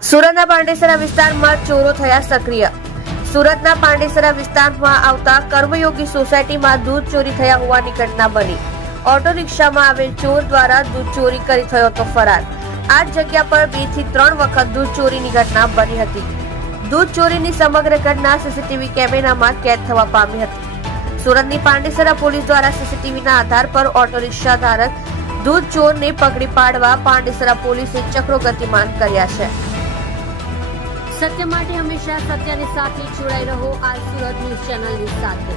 સુરતના પાંડેસરા વિસ્તારમાં ચોરો થયા સક્રિય। સુરતના પાંડેસરા વિસ્તારમાં આવતા કર્મયોગી સોસાયટીમાં દૂધ ચોરી થયા હોવાની ઘટના બની। ઓટો રિક્ષામાં આવેલ ચોર દ્વારા દૂધ ચોરી કરી થયો તો ફરાર। આ જગ્યા પર 2 થી 3 વખત દૂધ ચોરીની ઘટના બની હતી। દૂધ ચોરીની સમગ્ર ઘટના સીસીટીવી કેમેરામાં કેદ થવા પામી હતી। સુરતની પાંડેસરા પોલીસ દ્વારા સીસીટીવીના આધાર પર ઓટો રિક્ષા ધારક દૂધ ચોરને પકડી પાડવા પાંડેસરા પોલીસે ચક્રો ગતિમાન કર્યા છે। સત્ય માટે હંમેશા સત્યની સાથે જોડાઈ રહો। આ સુરત ન્યૂઝ ચેનલની સાથે।